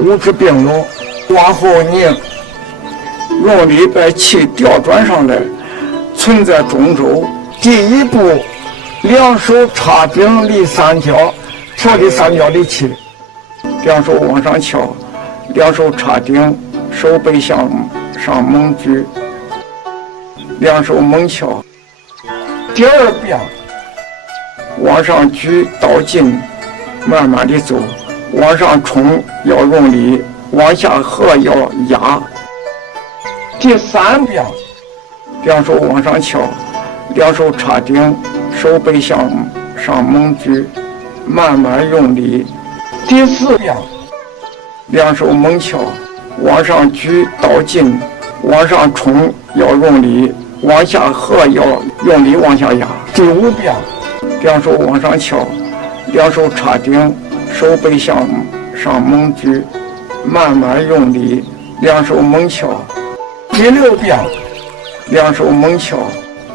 五指并拢，往后拧，用力把气调转上来，存在中轴。第一步，两手插顶立三角，调第三角的气，两手往上翘，两手插顶，手背向上猛举，两手猛翘。第二遍，往上举到近，慢慢的走，往上冲要用力，往下合要压。第三遍，两手往上翘，两手插顶，手背向上猛举，慢慢用力。第四遍，两手猛翘，往上举到近，往上冲要用力，往下合要用力往下压。第五遍，两手往上翘，两手插顶，手背向上猛举，慢慢用力，两手猛翘。第六遍，两手猛翘，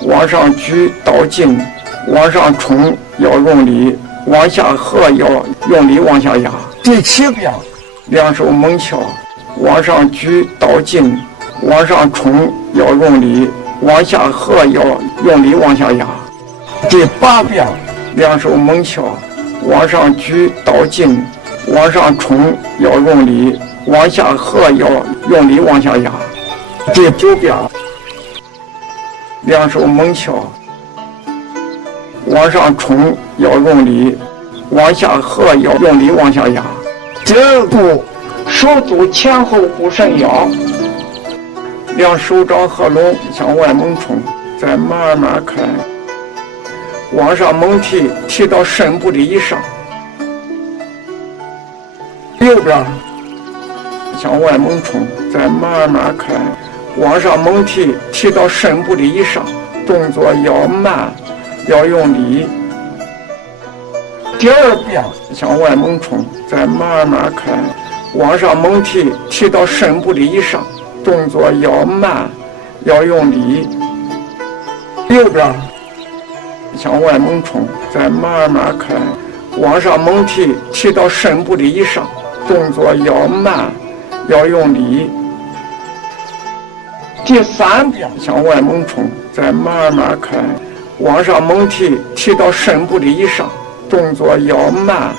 往上举到近，往上冲要用力，往下合要用力往下压。第七遍，两手猛翘，往上举到近，往上冲要用力，往下合要用力往下压。第八遍，两手猛翘，往上举到近，往上冲要用力，往下合要用力往下压。第九遍，两手猛翘，往上冲要用力，往下合要用力往下压。第二步，手足前后不伸腰，两手掌合拢向外猛冲，再慢慢开，往上猛提，提到肾部的以上。右边向外猛冲，再慢慢开，往上猛提，提到肾部的以上。动作要慢，要用力。第二遍向外猛冲，再慢慢开，往上猛提，提到肾部的以上。动作要慢，要用力。右边向外猛冲，再慢慢开，往上猛提，提到肾部的以上。动作要慢，要用力。第三遍向外猛冲，再慢慢开，往上猛提，提到肾部的以上。动作要慢，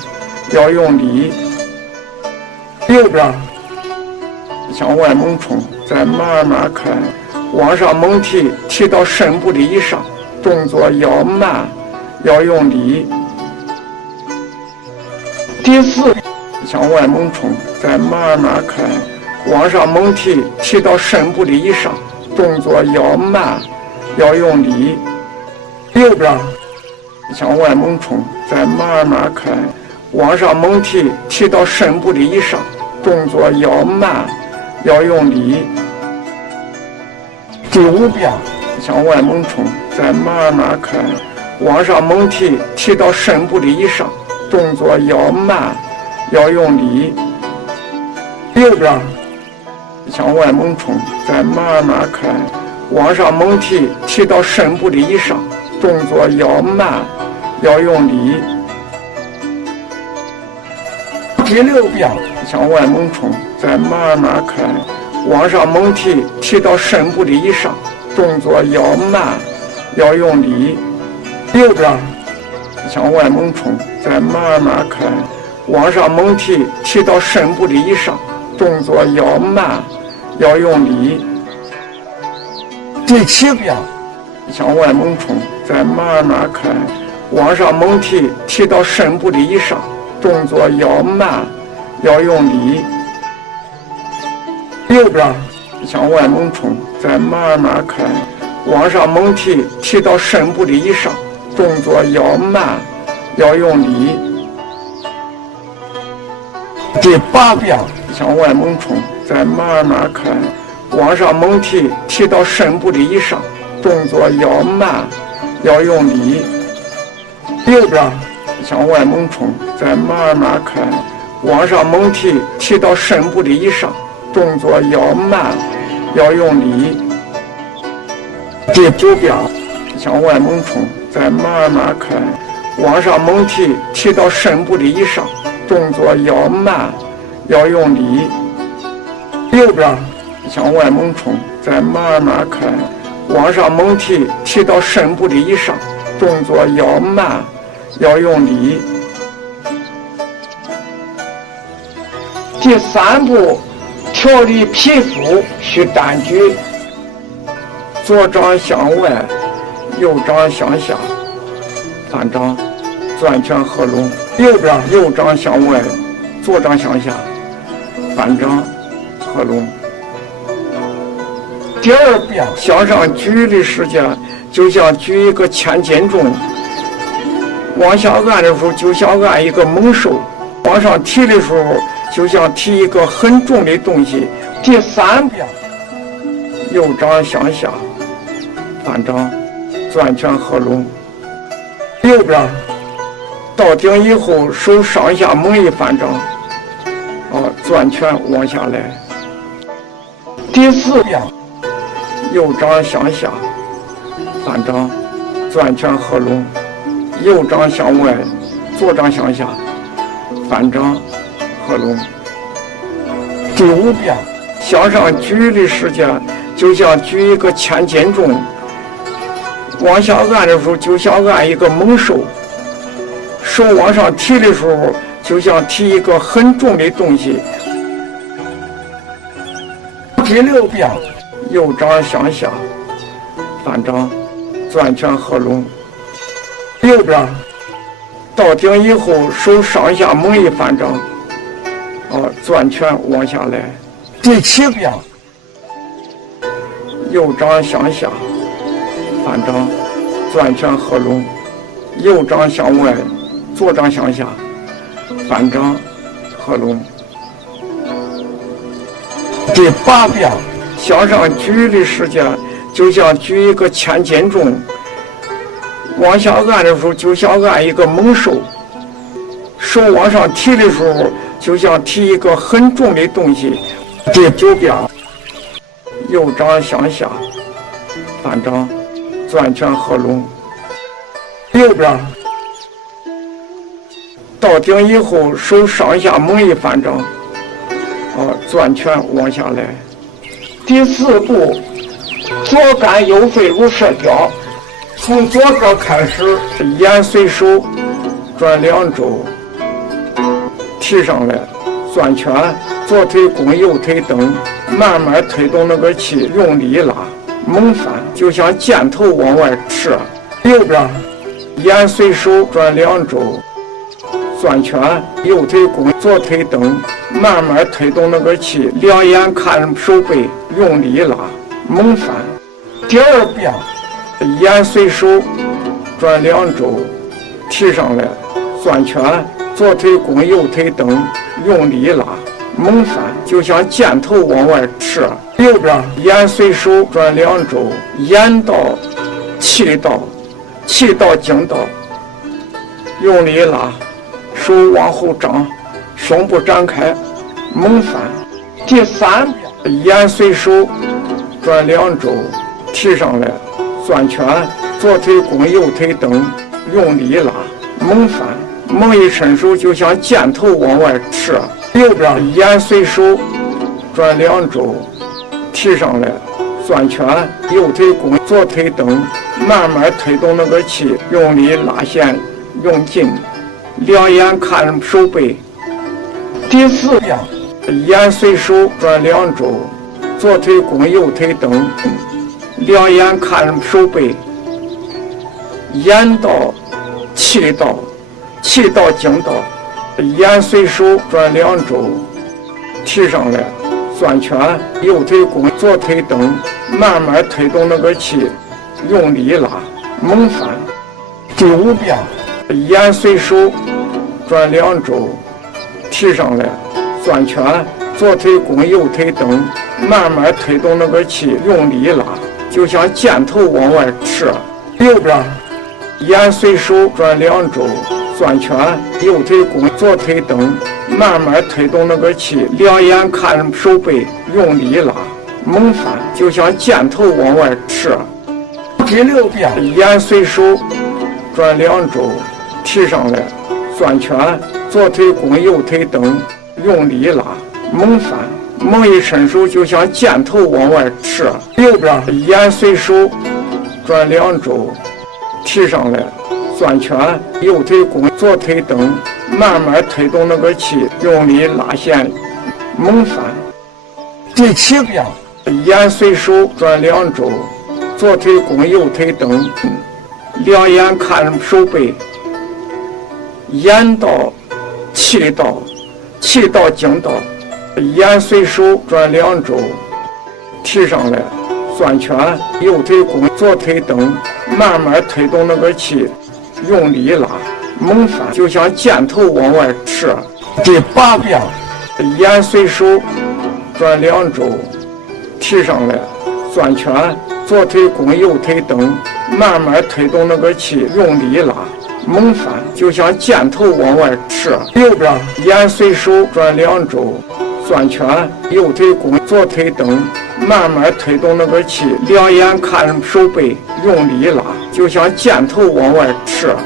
要用力。右边向外猛冲，再慢慢开，往上猛提，提到肾部的以上。动作要慢，要用力。第四遍向外猛冲，再慢慢开，往上猛提，提到肾部的以上。动作要慢，要用力。右边向外猛冲，再慢慢开，往上猛提，提到肾部的以上。动作要慢，要用力。第五遍向外猛冲，再慢慢开，往上猛提，提到肾部的以上。动作要慢，要用力。右边向外猛冲，再慢慢开，往上猛提，提到肾部的以上。动作要慢，要用力。第六遍向外猛冲，再慢慢开，往上猛提，提到肾部的以上。动作要慢，要用力。右边向外猛冲，再慢慢开，往上猛提，提到肾部的以上。动作要慢，要用力。第七遍向外猛冲，再慢慢开，往上猛提，提到肾部的以上。动作要慢，要用力。右边向外猛冲，再慢慢开，往上猛提，提到肾部的以上。动作要慢，要用力。第八遍向外猛冲，再慢慢开，往上猛提，提到肾部的以上。动作要慢，要用力。右边向外猛冲，再慢慢开，往上猛提，提到肾部的以上。动作要慢，要用力。第九遍向外猛冲，再慢慢开，往上猛提，提到肾部的以上。动作要慢，要用力。右边向外猛冲，再慢慢开，往上猛提，提到肾部的以上，动作要慢，要用力。第3步，调理皮肤需单举，左掌向外，右掌向下，反掌，攥拳合拢。右边右掌向外，左掌向下，反掌合拢。第2遍向上举的时间，就像举一个1000斤重；往下按的时候，就像按一个猛兽；往上提的时候，就像提一个很重的东西。第3遍，右掌向下，反掌，攥拳合拢。右边到顶以后，手上下猛一反掌，攥拳往下来。第4遍，右掌向下，反掌，攥拳合拢。右掌向外，左掌向下，反掌合拢。第5遍向上举的时间，就像举一个1000斤重；往下按的时候，就像按一个猛兽；手往上提的时候，就像提一个很重的东西。第6遍，右掌向下，反掌，攥拳合拢。右边到顶以后，手上下猛一反掌，攥拳往下来。第7遍，右掌向下，反掌，攥拳合拢。右掌向外，左掌向下，反掌合拢。第8遍向上举的时间，就像举一个1000斤重；往下按的时候，就像按一个猛兽；手往上提的时候，就像提一个很重的东西。第9遍右掌向下，反掌，攥拳合拢。右边到顶以后，手上下猛一反掌，攥拳往下来。第4步，左肝右肺如射雕，从左侧开始，眼随手转2周，提上来，攥拳，左腿弓，右腿蹬，慢慢推动那个气，用力拉，猛翻，就像箭头往外射。右边眼随手转2周，攥拳，右腿弓，左腿蹬，慢慢推动那个气，两眼看手背，用力拉，猛翻。第2遍眼随手转2周，提上来，攥拳，左腿弓，右腿蹬，用力拉，猛翻，就像箭头往外射。右边眼随手转2周，眼到气到，气到经到，用力拉，手往后张，胸部展开，猛翻。第3遍眼随手转2周，提上来，攥拳，左腿弓，右腿蹬，用力拉，猛翻，猛一伸手就像箭头往外射。右边眼随手转2周，提上来，攥拳，右腿弓，左腿蹬，慢慢推动那个气，用力拉线，用劲，两眼看手背。第4遍眼随手转2周，左腿弓，右腿蹬，两眼看手背，眼到气到，气到经到，眼随手转2周，提上来，攥拳，右腿弓，左腿蹬，慢慢推动那个气，用力拉，猛翻。第5遍眼随手转2周，提上来，攥拳，左腿弓，右腿蹬，慢慢推动那个气，用力拉，就像箭头往外射。右边眼随手转2周，攥拳，右腿弓，左腿蹬，慢慢推动那个气，两眼看手背，用力拉，猛翻，就像箭头往外射。第6遍眼随手转2周，提上来，攥拳，左腿弓，右腿蹬，用力拉，猛翻，猛一伸手就像箭头往外射。右边眼随手转2周，提上来，转圈，右腿弓，左腿蹬，慢慢推动那个气，用力拉线，猛翻。第7遍，眼随手转2周，左腿弓，右腿蹬，两眼看手背，眼到气到，气到经到，眼随手转2周，提上来，转圈，右腿弓，左腿蹬，慢慢推动那个气，用力拉，猛翻，就像箭头往外射。第8遍，眼随手转2周，提上来，转圈，左腿弓，右腿蹬，慢慢推动那个气，用力拉，猛翻，就像箭头往外射。右边眼随手转2周，转圈，右腿弓，左腿蹬，慢慢推动那个气，两眼看手背，用力拉，就像箭头往外射。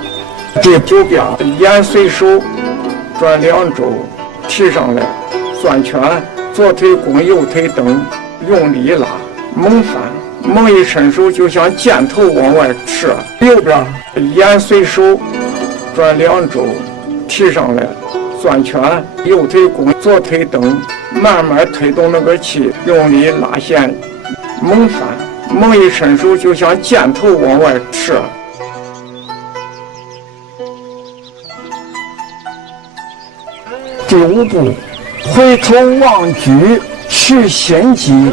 第9遍，眼随手转2周，提上来，转圈，左腿弓，右腿蹬，用力拉，猛翻，猛一伸手就像箭头往外射。右边眼随手转2周，提上来，转圈，右腿弓，左腿蹬，慢慢推动那个气，用力拉线，猛翻，猛一伸手就像箭头往外射。第5步，回头望举，取心机，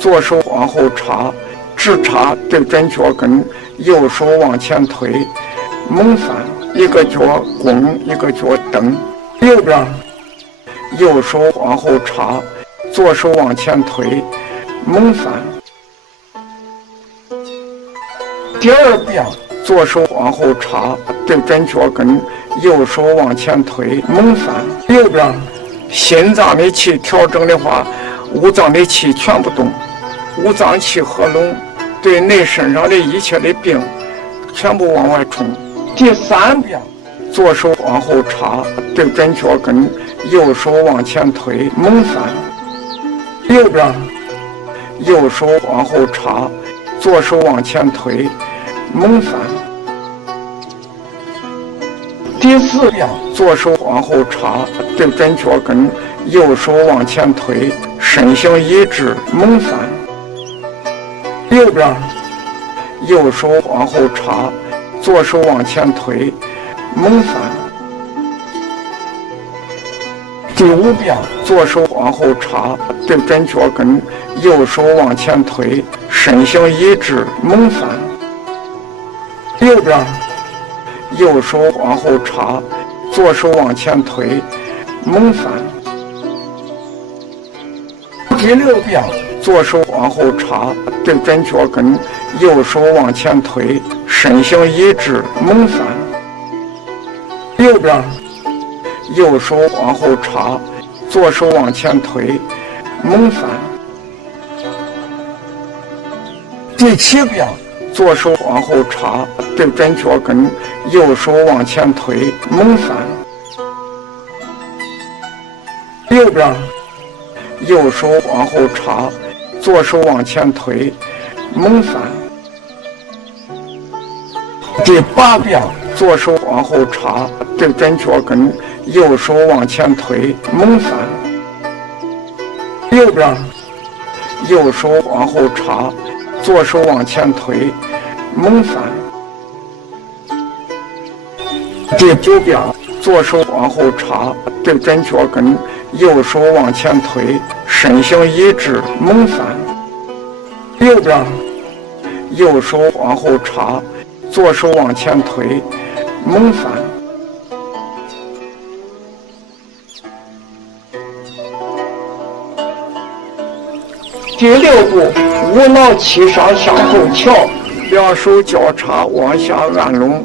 左手往后插，直插对准脚跟，右手往前推，猛翻，一个脚弓，一个脚蹬。右边右手往后插，左手往前推，猛翻。第2遍，左手往后插，对准脚跟，右手往前推，猛翻。右边心脏的气调整的话，五脏的气全部动，五脏气合拢，对内身上的一切的病全部往外冲。第3遍，左手往后插，对准脚跟，右手往前推，猛翻。右边右手往后插，左手往前推，猛翻。第4遍，左手往后插，对准脚跟，右手往前推，身形一致，猛翻。右边右手往后插，左手往前推，猛翻。第5遍，左手往后插，对准脚跟，右手往前推，身形一致，猛翻。右边右手往后插，左手往前推，猛翻。第6遍，左手往后插，对准脚跟，右手往前推，身形一致，猛翻。右边右手往后插，左手往前推，猛翻。第7遍，左手往后插，对准脚跟，右手往前推，猛翻。右边右手往后插，左手往前推，猛翻。第8遍，左手往后插，对准脚跟，右手往前推，猛翻。右边右手往后插，左手往前推，猛翻。第9遍，左手往后插，对准脚跟，右手往前推，身形一致，猛翻。右边右手往后插，左手往前推，猛翻。第6步，无脑气上向后翘，两手交叉往下按拢，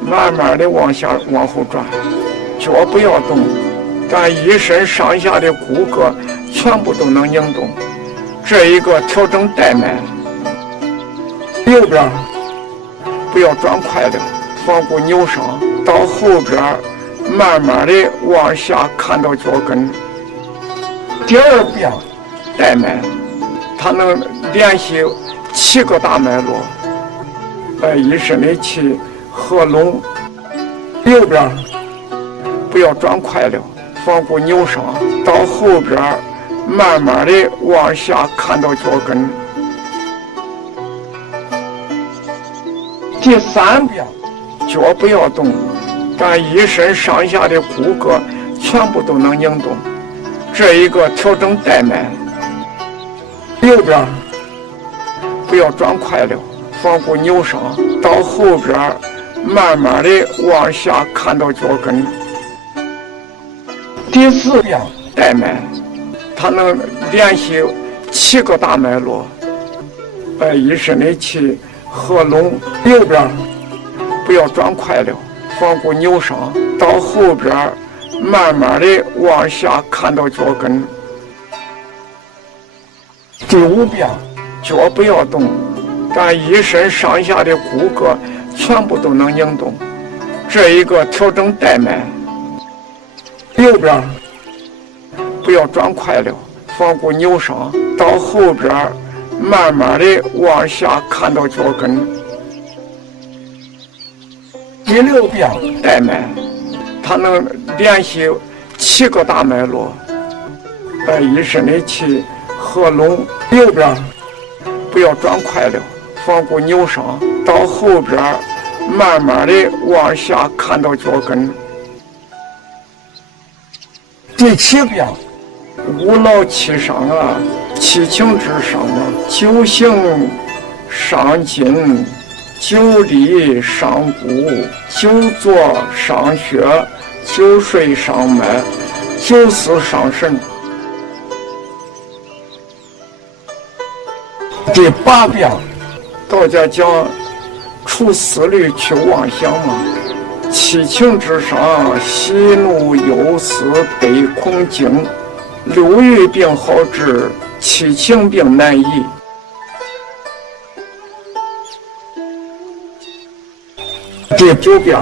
慢慢的往下往后转，脚不要动，但一身上下的骨骼全部都能拧动，这一个调整带脉。右边不要转快了，防顾扭伤，到后边慢慢的往下看到脚跟。第二遍带脉，它能联系7个大脉络，以身的气合拢。右边不要转快了，防骨扭伤。到后边慢慢的往下看到脚跟。第3遍脚不要动，但一身上下的骨骼全部都能拧动，这一个调整带脉。右边不要转快了，防骨扭伤。到后边慢慢的往下看到脚跟。第4遍带脉，它能联系7个大脉络，一身的气合拢。右边不要转快了，防骨扭伤。到后边慢慢的往下看到脚跟。第5遍脚不要动，但一身上下的骨骼全部都能拧动，这一个调整带脉。右边不要转快了，防骨扭伤。到后边慢慢的往下看到脚跟。第6遍带脉，它能联系7个大脉络，一身的气合拢。右边不要转快了，防骨扭伤。到后边慢慢的往下看到脚跟。第7遍无劳气伤啊，气情之伤啊，久行伤筋，久立伤骨，久坐伤血，久睡伤脉，久思伤神。第8遍道家讲除思虑去妄想嘛，七情之伤，喜怒忧思悲恐惊，6欲病好治，七情病难医。第9遍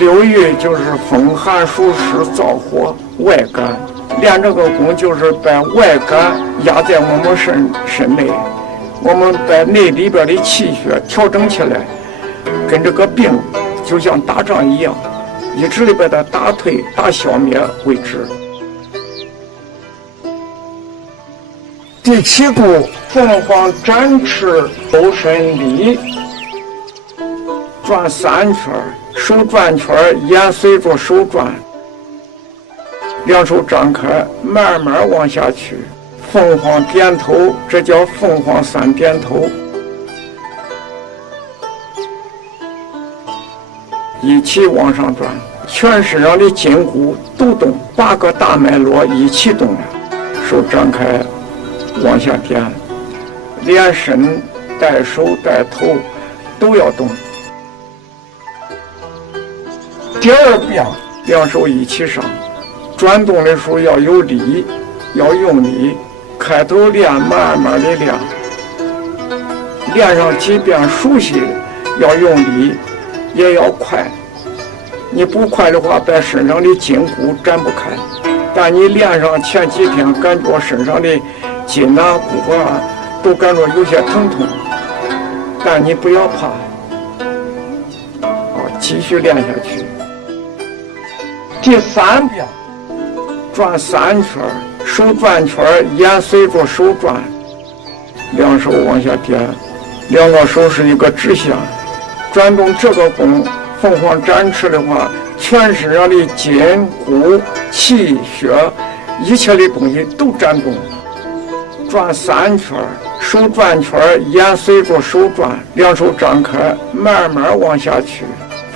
6欲就是风寒暑湿燥火外感，练这个功就是把外感压在我们身内，我们把内里边的气血调整起来，跟这个病就像打仗一样，一直的把它打退打消灭为止。第7步凤凰展翅周身立，转3圈，手转圈，眼随着手转，两手张开，慢慢往下去。凤凰点头，这叫凤凰3点头。一起往上转，全身上的筋骨都动，8个大脉络一起动了。手张开，往下点，连身带手带头都要动。第2遍两手一起上，转动的时候要有力，要用力。开头练，慢慢的练，练上几遍熟悉，要用力，也要快。你不快的话，把身上的筋骨展不开。但你练上前几天，感觉身上的筋啊、骨啊都感觉有些疼痛，但你不要怕，继续练下去。第3遍转3圈，手转圈，眼随着手转，两手往下点，两个手是一个直线。转动这个功，凤凰展翅的话，全身上的筋骨气血一切的东西都展动。转3圈，手转圈，眼随着手转，两手张开，慢慢往下去。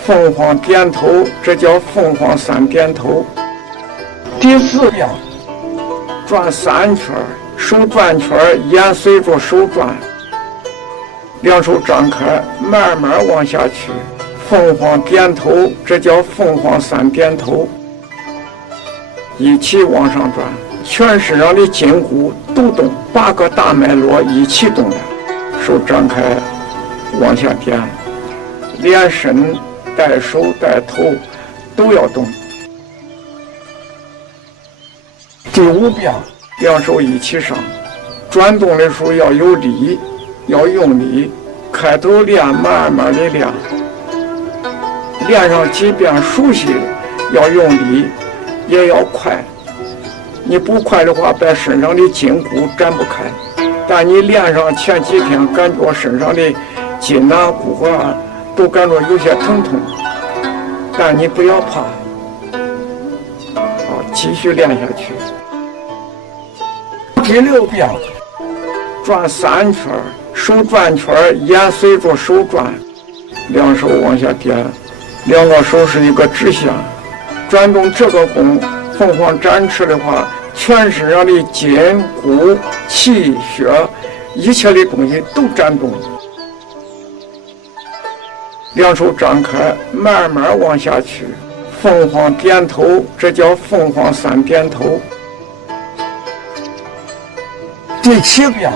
凤凰点头，这叫凤凰3点头。第4遍转3圈，手转圈，眼随着手转，两手张开，慢慢往下去。凤凰点头，这叫凤凰3点头。一起往上转，全身上的筋骨都动，8个大脉络一起动了。手张开，往下点，连身带手带头都都要动。第5遍，两手一起上，转动的时候要有力，要用力。开头练，慢慢的练，练上几遍熟悉，要用力，也要快。你不快的话，把身上的筋骨展不开。但你练上前几天，感觉身上的筋啊、骨啊都感觉有些疼痛，但你不要怕，继续练下去。第6遍，转3圈，手转圈，眼随着手转，两手往下点，两个手是一个直线。转动这个弓，凤凰展翅的话，全身上的筋骨、气血，一切的东西都展动。两手张开，慢慢往下去，凤凰点头，这叫凤凰3点头。第7遍，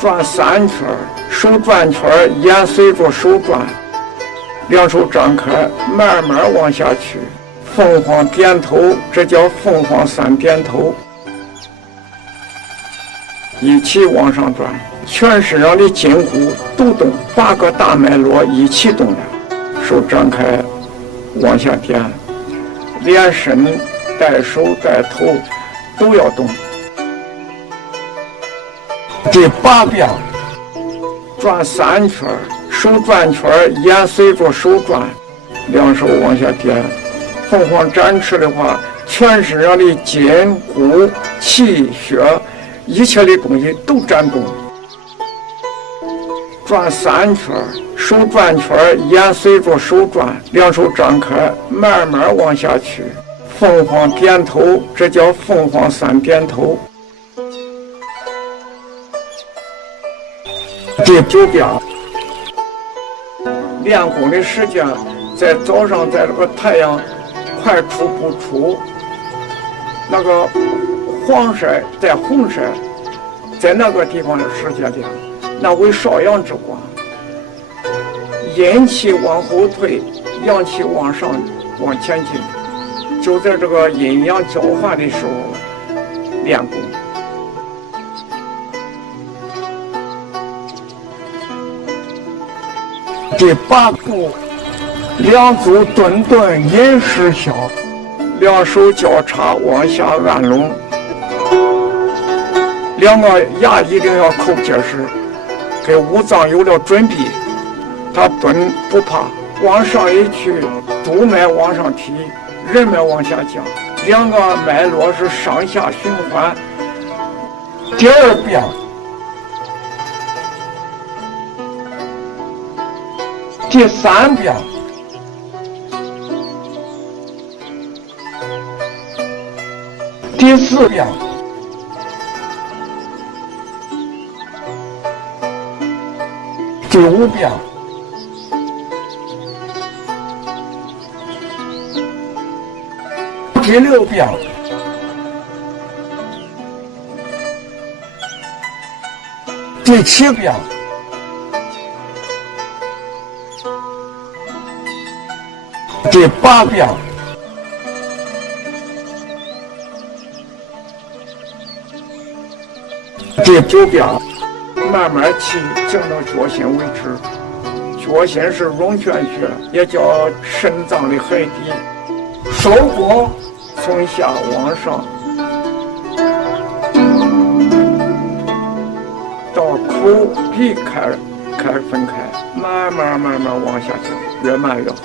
转3圈，手转圈，眼随着手转，两手张开，慢慢往下去，凤凰点头，这叫凤凰3点头。一起往上转，全身上的筋骨都动，8个大脉络一起动了。手张开，往下点，连身带手带头都要动。第8遍，转3圈，手转圈，眼随着手转，两手往下点。凤凰展翅的话，全身上的筋骨、气血，一切的东西都展动。转3圈，手转圈，眼随着手转，两手张开，慢慢往下去，凤凰点头，这叫凤凰3点头。第9遍，练功的时间在早上，在这个太阳快出不出，那个黄晒在红晒，在那个地方的时间练，那为少阳之光，阴气往后退，阳气往上往前进，就在这个阴阳交换的时候练功。第8步，两足顿顿引时消，两手交叉往下按拢，两个牙一定要扣结实，给五脏有了准备。他蹲不怕，往上一去，督脉往上提，人脉往下降，两个脉络是上下循环。第2遍，第3遍，第4遍，第5遍，第6遍，第7遍，第8遍，第9遍，慢慢起，降到脚心为止。脚心是涌泉穴，也叫肾脏的海底。手弓从下往上，到口鼻开分开，慢慢往下降，越慢越好。